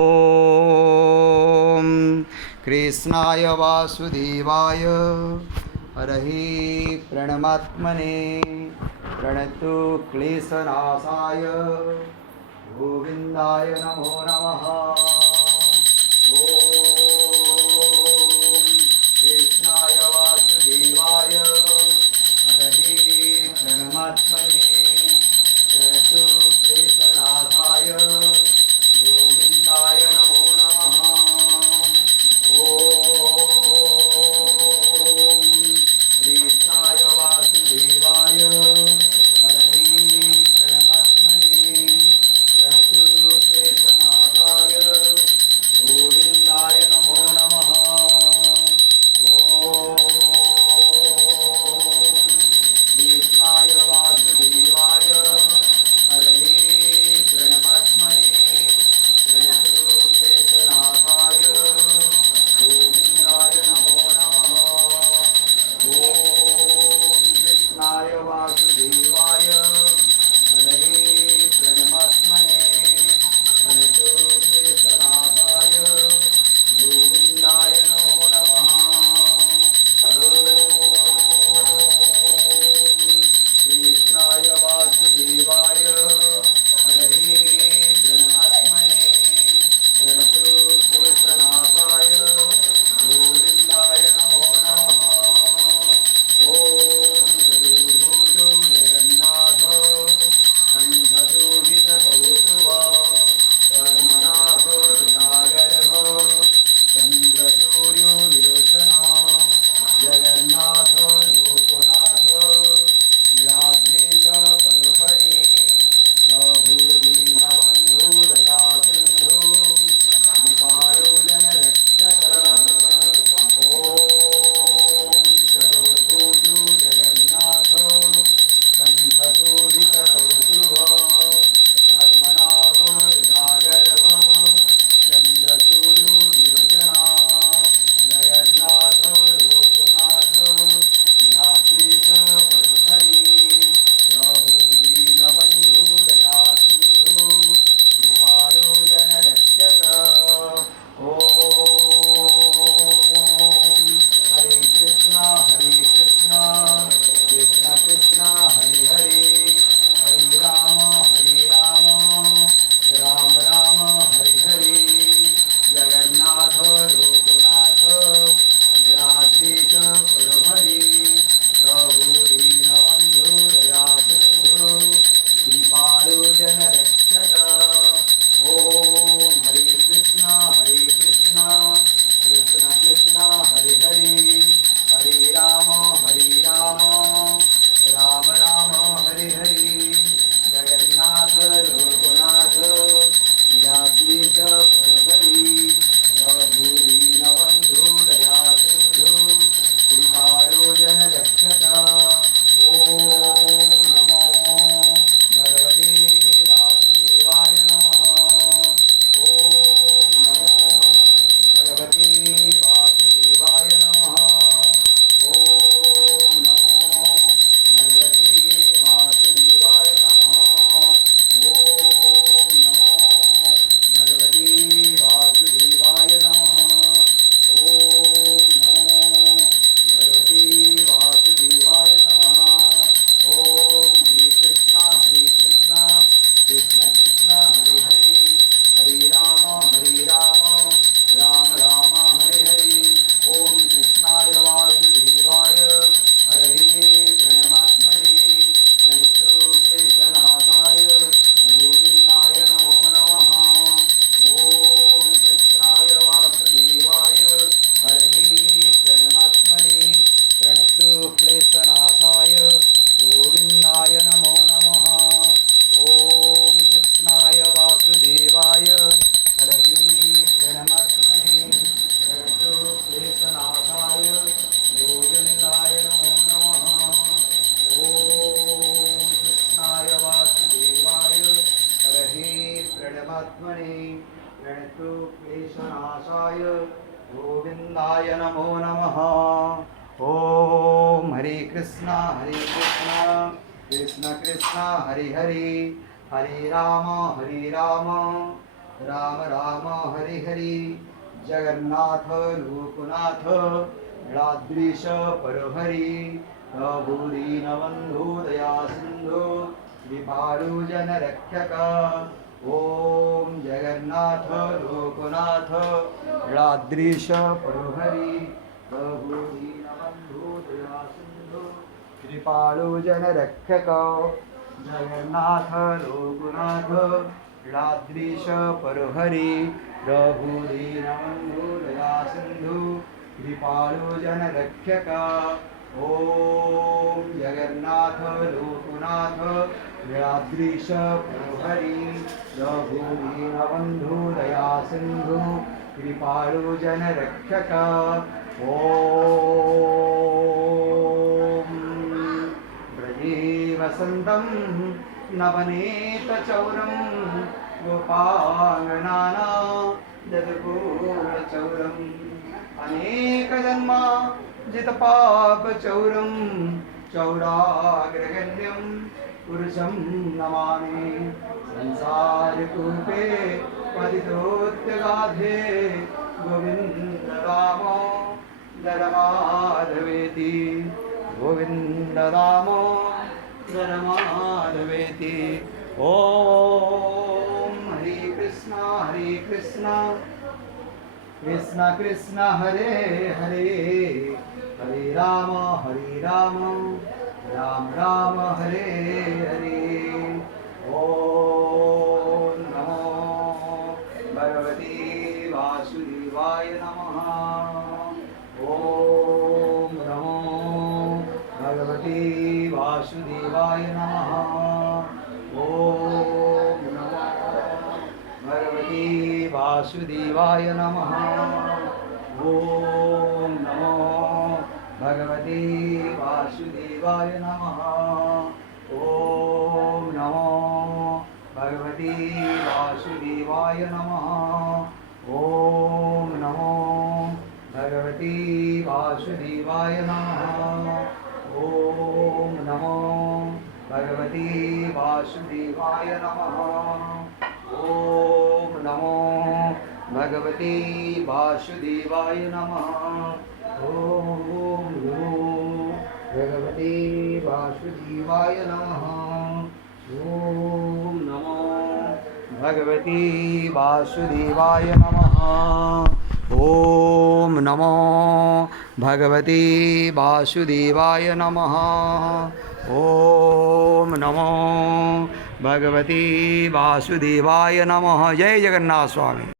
ॐ कृष्णाय वासुदेवाय हरहि प्रणमात्मने प्रणतु क्लेशनाशाय गोविन्दाय नमो नमः। ॐ कृष्णाय वासुदेवाय हरहि प्रणमात्मने प्रणतु क्लेशनाशाय गोविन्दाय नमो नमः। ॐ कृष्णाय वासुदेवाय हरहि प्रणमात्मने प्रणतु क्लेशनाशाय गोविन्दाय नमो नमः। ॐ कृष्णाय वासुदेवाय हरहि प्रणमात्मने प्रणतु क्लेशनाशाय गोविन्दाय नमो नमः। ॐ कृष्णाय वासुदेवाय हरहि प्रणमात्मने प्रणतु क्लेशनाशाय गोविन्दाय नमो नमः। ॐ कृष्णाय वासुदेवाय हरहि प्रणमात्मने प्रणतु क्लेशनाशाय गोविन्दाय नमो नमः। ॐ चतुर्भुजो जगन्नाथ कण्ठशोभितकौस्तुभ पद्मनाभ नागर्भ चन्द्रसूर्यो विलोचना जगन्नाथ लोकनाथ नीलाद्रीश परुहरि प्रभुदीनबन्धुदया सिन्धु कृपालो जनरक्षक। ॐ चतुर्भुजो जगन्नाथ कण्ठशोभितकौस्तुभ पद्मनाभ नागर्भ चन्द्रसूर्यो विलोचना जगन्नाथ लोकनाथ नीलाद्रीश परुहरि प्रभुदीनबन्धु दया सिन्धु कृपालो जनरक्षक। ॐ हरे कृष्णा कृष्ण कृष्ण हरे हरे हरे राम राम राम हरे हरे जगन्नाथ लोकनाथ नीलाद्रीश परुहरि प्रभुदीनबन्धु दया सिन्धु कृपालो जनरक्षक। ॐ हरे कृष्ण कृष्ण कृष्ण हरे हरे हरे राम राम राम हरे हरे जगन्नाथ लोकनाथ नीलाद्रीश परुहरि प्रभुदीनबन्धु दया सिन्धु कृपालो जनरक्षक। ॐ नमो भगवते वासुदेवाय नमः। ॐ नमो भगवते वासुदेवाय नमः। ॐ नमो भगवते वासुदेवाय नमः। ॐ नमो भगवते वासुदेवाय नमः। ॐ नमो भगवते वासुदेवाय नमः। ॐ हरे कृष्णा कृष्ण कृष्ण हरे हरे हरे राम राम राम हरे हरे। ॐ कृष्णाय वासुदेवाय हरहि प्रणमात्मने प्रणतु क्लेशनाशाय गोविन्दाय नमो नमः। ॐ कृष्णाय वासुदेवाय हरहि प्रणमात्मने प्रणतु क्लेशनाशाय गोविन्दाय नमो नमः। ॐ कृष्णाय वासुदेवाय हरहि प्रणमात्मने प्रणतु क्लेशनाशाय गोविन्दाय नमो नमः। ॐ कृष्णाय वासुदेवाय हरहि प्रणमात्मने प्रणतु क्लेशनाशाय गोविन्दाय नमो नमः। ॐ हरे कृष्णा कृष्ण कृष्ण हरे हरे हरे राम राम राम हरि हरि जगन्नाथ लोकनाथ नीलाद्रीश परहरि प्रभु दीनबन्धु दया सिन्धु कृपालु जनरक्षक ओम जगन्नाथ लोकनाथ नीलाद्रीश परहरि प्रभु दीनबन्धु दया सिन्धु कृपालु जनरक्षक जगन्नाथ लोकनाथ नीलाद्रीश परहरि प्रभु दीनबन्धु दया सिन्धु कृपालु जनरक्षक ओम जगन्नाथ लोकनाथ नीलाद्रीश परहरि प्रभु दीनबन्धु दया सिन्धु कृपालु जनरक्षक ओम ब्रजे वसन्तं नवनीतचौरं गोपाङ्गनाना ददपूर्णचौरम् अनेकजन्मा जितपापचौरं चौराग्रगण्यं पुरुषं नमामि संसारकूपे पतितोत्यगाधे गोविन्द राम दरमाधवेति गोविन्द राम दरमाधवेति ॐ हरे कृष्ण कृष्ण कृष्ण हरे हरे हरे राम राम राम हरे हरे ओम नमो भगवते वासुदेवाय नमः ओम नमो भगवते वासुदेवाय नमः ओम नमो भगवते वासुदेवाय नमः ओम नमो भगवते वासुदेवाय नमः ओम नमो भगवते वासुदेवाय नमः ओम नमो भगवते वासुदेवाय नमः ओम नमो भगवते वासुदेवाय नमः ओम नमो भगवते वासुदेवाय नमः ओम नमो भगवते वासुदेवाय नमः ओम नमो भगवते वासुदेवाय नमः ओम नमो भगवते वासुदेवाय नमः ओम नमो भगवते वासुदेवाय नमः। जय जगन्नाथ स्वामी।